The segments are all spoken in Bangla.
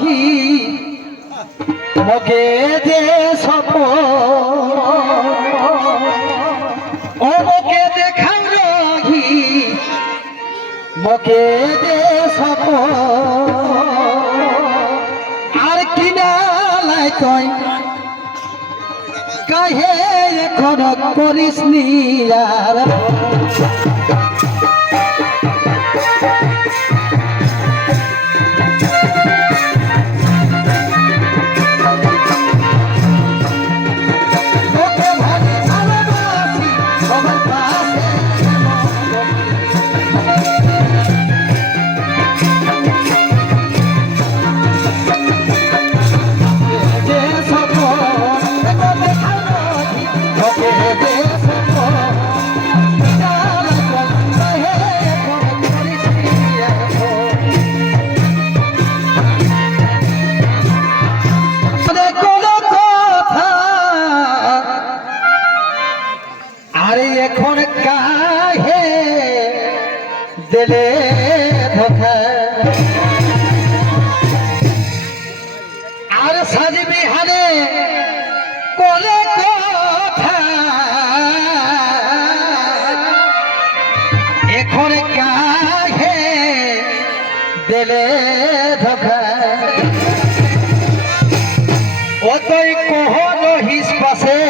রহি মকে যে সপ ও মকে দেখাও রহি মকে যে সপ আর কিনা লাই তই কাহে এখন করিস নি আর? দিলে ধোকা আর সাজবি হারে কোলে কথা। এখন কাহে দিলে অতই কহন হিস পাশে।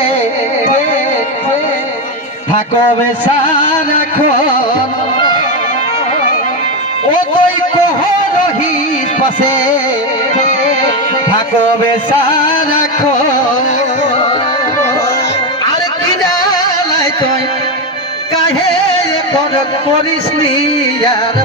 থাকবে সারাক্ষণ অতই কহ হিস পাশে? থাকবে সারাক্ষণ আর কিনা লাই তুই? কাহে এখন করিস নি আর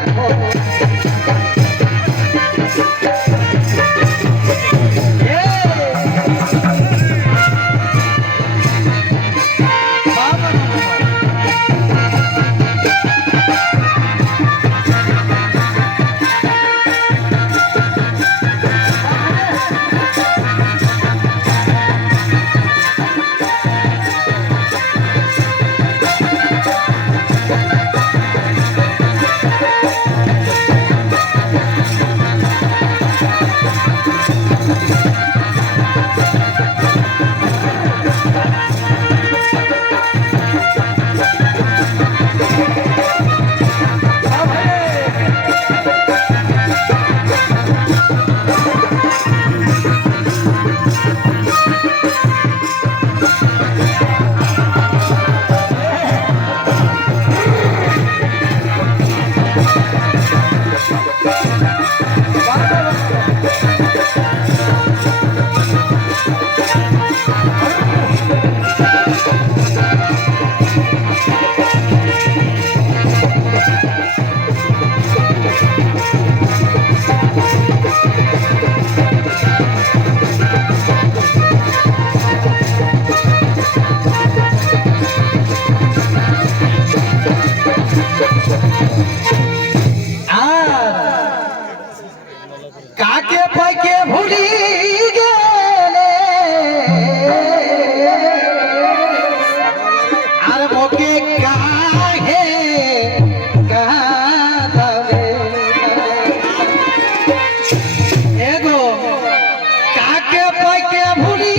কাকে পাইকে ভুলি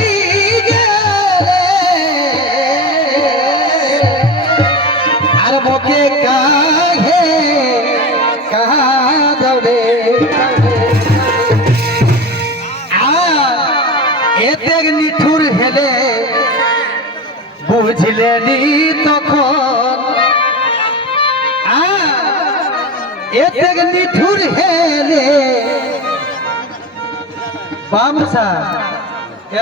গেলে। আর মোকে কাহে কাঁদাবে এতে নিঠুর হেলে। বুঝলে নি তখন। এতে নিঠুর হেলে। বামসা এ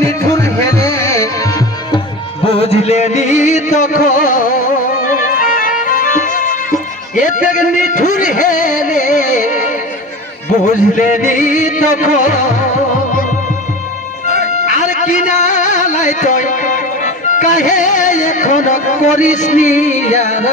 নিঠুর হেলে, বুঝলে নি তখন। নিঠুর হেলে, বুঝলে নি তখন। আর কিনা লাই কাহে এখন করিস নি আর?